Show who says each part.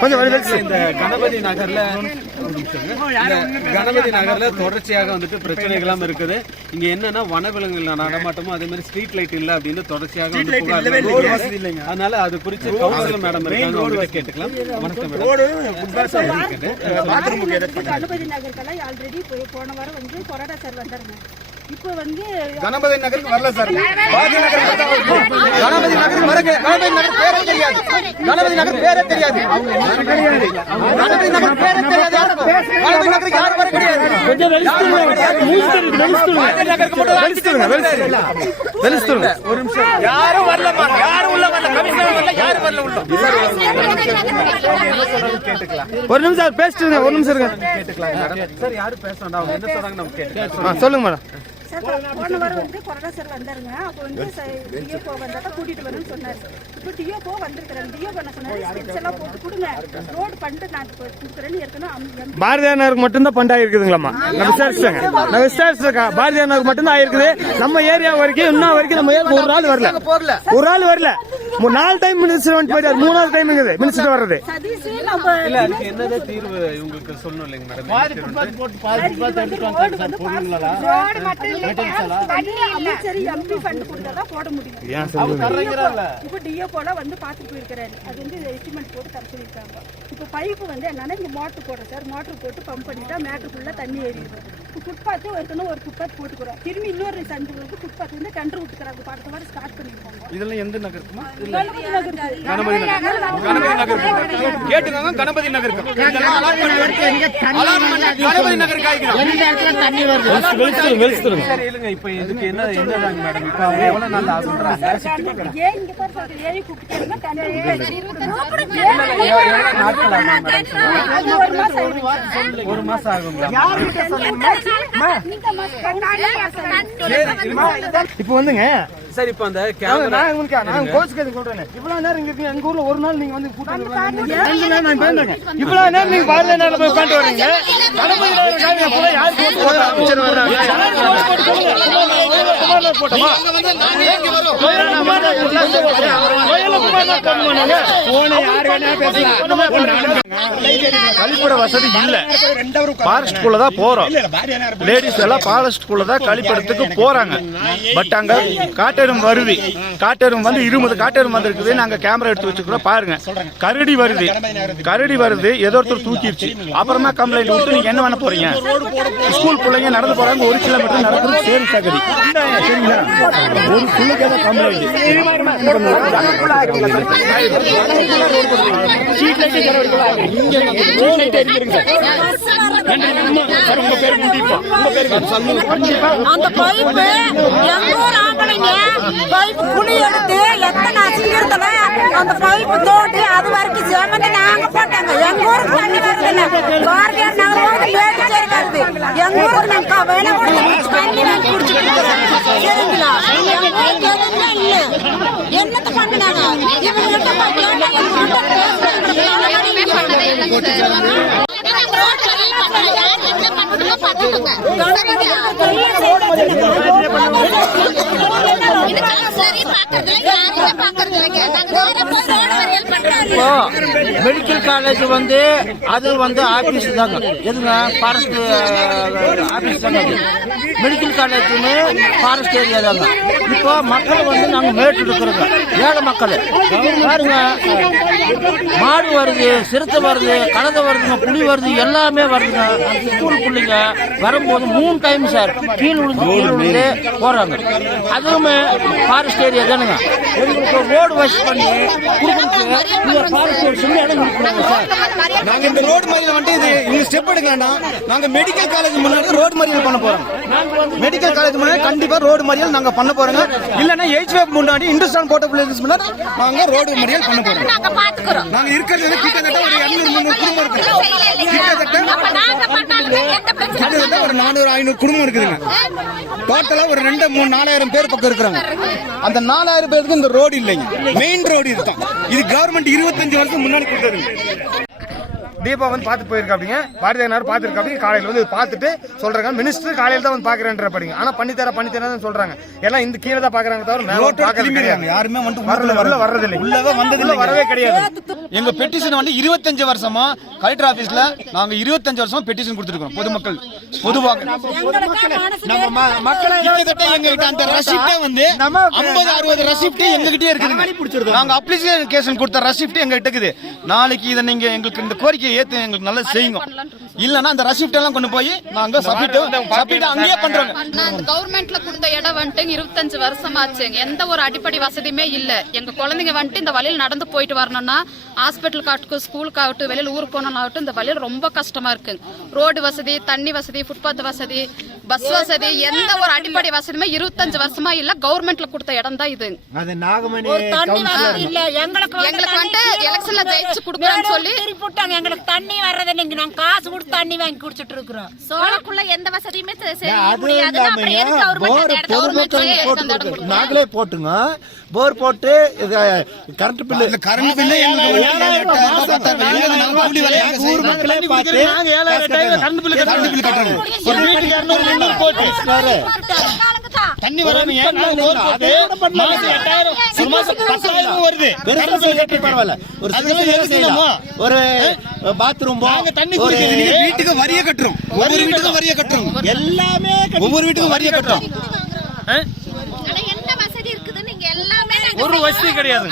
Speaker 1: கொஞ்சம்
Speaker 2: இந்த கணபதி நகர்ல கணபதி நகர்ல தொடர்ச்சியாக வந்துட்டு பிரச்சனைகளும் இருக்குது. இங்க என்னன்னா வனவிலங்குகள் நடமாட்டமும் அதே மாதிரி ஸ்ட்ரீட் லைட் இல்ல அப்படின்னு தொடர்ச்சியாக வந்து புகார். அதனால அது குறித்து கவுன்சிலர் மேடம் இருக்காங்க. கேட்டுக்கலாம். வணக்கம் மேடம்.
Speaker 3: கணபதி நகருக்கெல்லாம் ஆல்ரெடி போன வாரம் வந்து கொரோனா சார் வந்தாருங்க. இப்போ வந்து
Speaker 1: கணபதி நகருக்கு வரல சார். பாரதிய நகருக்கு. கணபதி நகருக்கு வரங்க கணபதி நகர் பேரே தெரியாது. கணபதி நகர் பேரே தெரியாது. கணபதி நகர் பேரே தெரியாது. கணபதி நகருக்கு யாரும் வர கிடையாது. பாரதிய நகருக்கு மட்டும் தான் வெளிச்சுடுங்க ஒரு நிமிஷம். யாரும் வரலமா யாரும் உள்ள வரல. கமிஷனர் வரல யாரும் வரல உள்ள. ஒரு நிமிஷம் பேசிட்டு ஒரு நிமிஷம் இருங்க.
Speaker 2: கேட்டுக்கலாம் சார் யாரும் பேச வேண்டாம். அவங்க என்ன சொல்றாங்க நம்ம கேட்டுக்கலாம்.
Speaker 1: சொல்லுங்க மேடம்.
Speaker 3: சார் போன வாரம் வந்து கொரோனா சார் வந்தாருங்க. அப்போ வந்து டிஓ வந்தாட்டா கூட்டிட்டு வரணும்னு சொன்னாரு. இப்போ டிஓ வந்திருக்கிறாங்க டிஓ பண்ண சொன்னாரு? ஸ்கெட்ச் எல்லாம் போட்டு கொடுங்க. ரோடு பண்ணிட்டு நான் கொடுக்குறேன்னு ஏற்கனவே
Speaker 1: பாரதியார் நகருக்கு மட்டும்தான் பண்டா இருக்குதுங்களாம்மா நான் விசாரிச்சேங்க நான் விசாரிச்சிருக்கேன் பாரதியார் நகர் மட்டும்தான் ஆயிருக்குது நம்ம ஏரியா வரைக்கும் இன்னும் வரைக்கும் நம்ம ஏரியா ஒரு ஆள் வரல? ஒரு ஆள் வரல. நாலு டைம் மினிஸ்டர் வந்து போயிட்டாரு. மூணாவது டைம் இருக்குது மினிஸ்டர் வர்றது.
Speaker 2: இல்ல அதுக்கு தீர்வு உங்களுக்கு சொல்லணும் இல்லைங்க மேடம்
Speaker 3: ரோடு மட்டும் இல்ல அமைச்சர் எம்பி ஃபண்ட் கொடுத்தா போட முடியும். இப்போ டிஓ போல வந்து பார்த்துட்டு போயிருக்கிறாரு. அது வந்து எஸ்டிமேட் போட்டு தர சொல்லியிருக்காங்க. இப்போ பைப்பு வந்து என்னன்னா இங்க மோட்டர் போடுறோம் சார். மோட்டர் போட்டு பம்ப் பண்ணிட்டா மேட்டருக்குள்ள தண்ணி இப்போ ஃபுட்பாத்து ஒருத்தனும் ஒரு ஃபுட்பாத் போட்டுக்கிறோம். திரும்பி இன்னொரு சந்து வந்து ஃபுட்பாத் வந்து டெண்டர் விட்டுக்கிறாங்க அடுத்த வாரம் ஸ்டார்ட் பண்ணிருக்காங்க
Speaker 1: இதெல்லாம் எந்த நகருக்குமா?
Speaker 3: கணபதி நகர்.
Speaker 1: கணபதி நகர். கேட்டுக்கோங்க கணபதி நகருக்கு. கணபதி
Speaker 2: இல்லைங்க இப்போ இதுக்கு என்ன என்னதாங்க மேடம்? இப்போ அவங்க எவ்வளவு நாள் ஆகுன்றாங்க
Speaker 3: ஏன் இங்க பாரு ஏறி கூப்பிட்டு
Speaker 2: ஆகும்
Speaker 3: ஒரு மாசம்
Speaker 2: ஆகுங்களா
Speaker 1: இப்போ வந்துங்க
Speaker 2: சரி இப்போ அந்த கேமரா
Speaker 1: நான் உங்களுக்கு நான் கோச்சுக்கிறது சொல்றேன் இவ்வளவு நேரம் இங்க இருக்கீங்க எங்க ஊர்ல ஒரு நாள் நீங்க வந்து கூட்டம் ரெண்டு நாள் நான் பேசுறேன் இவ்வளவு நேரம் நீங்க பாரதிய நேரம் போய் உட்காந்து வரீங்க போல யார் போட்டு போட்டா? கழிப்பிட வசதி இல்ல. ஃபாரஸ்ட் குள்ள தான் போறோம். லேடிஸ் எல்லாம் ஃபாரஸ்ட் குள்ள தான் கழிப்பிடத்துக்கு போறாங்க. பட் அங்க காட்டெரும் வருது காட்டெரும் வந்து இருபது காட்டெரும் வந்திருக்குது. நாங்க கேமரா எடுத்து வச்சுக்கிறோம். பாருங்க. கரடி வருது. கரடி வருது. ஏதோ ஒருத்தர் தூக்கிடுச்சு அப்புறமா கம்ப்ளைண்ட் விட்டு நீங்க என்ன பண்ண போறீங்க? ஸ்கூல் பிள்ளைங்க நடந்து போறாங்க. ஒரு கிலோமீட்டர் நடக்கிறது சேரி சகதி சரிங்களா ஒரு
Speaker 4: அந்த பைப்பு எங்க ஊர் ஆம்பளைங்க. பைப்பு எடுத்து எத்தனை அசிங்கத்துல அந்த பைப்பு தோண்டி அது வரைக்கும் செமந்து நாங்க போட்டாங்க. எங்க ஊருக்கு தண்ணி வருதுல்ல பாரதியார் நகர் வருது எங்க ஊருக்கு நாங்க கொடுத்து தண்ணி வாங்கி சரிங்களா? எங்க ஊருக்கு எதுவுமே என்னத்த பண்ணினாங்க? இவங்க கிட்ட
Speaker 5: மெடிக்கல் காலேஜ் வந்து அது வந்து ஆபீஸ் தாங்க. எதுங்க? ஃபாரஸ்ட் மெடிக்கல் காலேஜ்னு ஃபாரஸ்ட் ஏரியா தாங்க இப்போ மக்கள் வந்து நாங்கள் மேட்டு இருக்கிறோங்க ஏழை மக்கள் பாருங்க. மாடு வருது சிறுத்தை வருது கழுதை வருதுங்க புலி வருது எல்லாமே வருதுங்க. அந்த ஸ்கூல் பிள்ளைங்க வரும்போது மூணு டைம் சார் கீழ் விழுந்து கீழ் விழுந்து போகிறாங்க அதுவுமே ஃபாரஸ்ட் ஏரியா தானுங்க. எங்களுக்கு ரோடு வசதி பண்ணி கொடுக்குறதுக்கு இந்த ஃபாரஸ்ட் ஒரு சின்ன இடம் கொடுக்குறாங்க சார்
Speaker 1: நாங்கள் இந்த ரோடு மறியல் வந்துட்டு இது. இந்த ஸ்டெப் எடுக்கலாம்னா நாங்கள் மெடிக்கல் காலேஜ் முன்னாடி ரோடு மறியல் பண்ண போறோம். மெடிக்கல் காலேஜ் முன்னாடி கண்டிப்பா ரோடு மறியல் நாங்க பண்ண போறோங்க. இல்லன்னா ஹெச்வேப் முன்னாடி இந்துஸ்தான் போட்டோ முன்னாடி நாங்க ரோடு மறியல் பண்ண போறோம்.
Speaker 4: நாங்க
Speaker 1: இருக்கிறது கிட்டத்தட்ட ஒரு இரநூறு முந்நூறு குடும்பம் இருக்கு. கிட்டத்தட்ட ஒரு நானூறு ஐநூறு குடும்பம் இருக்குதுங்க. டோட்டலா ஒரு ரெண்டு மூணு நாலாயிரம் பேர் பக்கம் இருக்கிறாங்க. அந்த நாலாயிரம் பேருக்கு இந்த ரோடு இல்லைங்க. மெயின் ரோடு இதுதான். இது கவர்மெண்ட் இருபத்தஞ்சு வருஷம் முன்னாடி கொடுத்ததுங்க.
Speaker 6: தீபா வந்து பார்த்து போயிருக்காப்பீங்க பாரதிய நாடு பார்த்துருக்காப்பீங்க காலையில் வந்து பார்த்துட்டு சொல்றாங்க. மினிஸ்டர் காலையில் தான் வந்து பார்க்குறேன்றப்படிங்க ஆனால் பண்ணித்தர பண்ணித்தரேன்னு சொல்றாங்க. எல்லாம் இந்த கீழே தான் பார்க்குறாங்க தவிர மேலே பார்க்கறது கிடையாது.
Speaker 1: யாருமே வந்துட்டு
Speaker 6: வரல வரல வர்றதில்லை
Speaker 1: உள்ளவே வந்தது
Speaker 6: உள்ள வரவே கிடையாது.
Speaker 1: எங்க பெட்டிஷன் வந்து இருபத்தஞ்சு வருஷமா கலெக்டர் ஆபீஸ்ல நாங்க இருபத்தஞ்சு வருஷமா பெட்டிஷன் கொடுத்துருக்கோம் பொதுமக்கள் பொதுவாக. கிட்டத்தட்ட எங்ககிட்ட அந்த ரசிப்டே வந்து ஐம்பது அறுபது ரசிப்ட் எங்ககிட்டயே இருக்குது நாங்க அப்ளிகேஷன் கொடுத்த ரசிப்ட் எங்க இருக்குது. நாளைக்கு இதை நீங்க எங்களுக்கு இந்த கோரிக்கையை ஏத்து எங்களுக்கு நல்லா செய்யுங்க. இல்லன்னா அந்த ரசிப்ட் எல்லாம் கொண்டு போய் நாங்க சப்மிட் சப்மிட் அங்கேயே பண்றோம்
Speaker 7: நான் அந்த கவர்மெண்ட்ல கொடுத்த இடம் வந்துட்டு இருபத்தஞ்சு வருஷம் ஆச்சுங்க எந்த ஒரு அடிப்படை வசதியுமே இல்ல. எங்க குழந்தைங்க வந்துட்டு இந்த வழியில் நடந்து போயிட்டு வரணும்னா ஹாஸ்பிட்டலுக்கு ஆகட்டும் ஸ்கூலுக்கு ஆகட்டும் வெளியில ஊருக்கு போகணும் ஆகட்டும் இந்த வழியில் ரொம்ப கஷ்டமா இருக்குங்க. ரோடு வசதி தண்ணி வசதி ஃபுட்பாத் வசதி பஸ் வசதி எந்த ஒரு அடிப்படை வசதியுமே இருபத்தஞ்சு வருஷமா இல்ல கவர்மெண்ட்ல கொடுத்த இடம் தான் இது.
Speaker 4: எங்களுக்கு வந்து
Speaker 7: எலெக்ஷன்ல ஜெயிச்சு கொடுக்குறேன்னு சொல்லி
Speaker 4: திருப்பி விட்டாங்க. எங்களுக்கு தண்ணி வர்றதை நீங்க நாங்க காசு கொடுத்து தண்ணி வாங்கி குடிச்சிட்டு இருக்கிறோம்.
Speaker 7: சோழக்குள்ள எந்த வசதியுமே
Speaker 8: நாங்களே போட்டுங்க. போர் போட்டு கரண்ட் பில்லு
Speaker 1: கரண்ட் பில்லு எங்களுக்கு
Speaker 8: ஊர் மக்களே பார்த்து
Speaker 9: கரண்ட் பில்லு கட்டுறாங்க ஒரு வீட்டுக்கு தண்ணி வராம மாசம் எட்டாயிரம் ஒரு மாசம் பத்தாயிரம் வருது.
Speaker 8: பெருசா செய்யறது பரவாயில்ல. ஒரு சின்ன
Speaker 9: அதெல்லாம்
Speaker 8: சின்ன
Speaker 9: எதுக்கு
Speaker 8: செய்யலாம்.
Speaker 9: நம்ம?
Speaker 8: ஒரு பாத்ரூம்
Speaker 9: நாங்க தண்ணி
Speaker 1: வீட்டுக்கு வரிய கட்டுறோம். ஒவ்வொரு வீட்டுக்கும் வரிய கட்டுறோம்.
Speaker 8: எல்லாமே
Speaker 1: ஒவ்வொரு வீட்டுக்கும் வரிய கட்டுறோம்.
Speaker 7: எந்த வசதி இருக்குதுன்னு இங்க எல்லாமே
Speaker 9: ஒரு வசதி கிடையாது.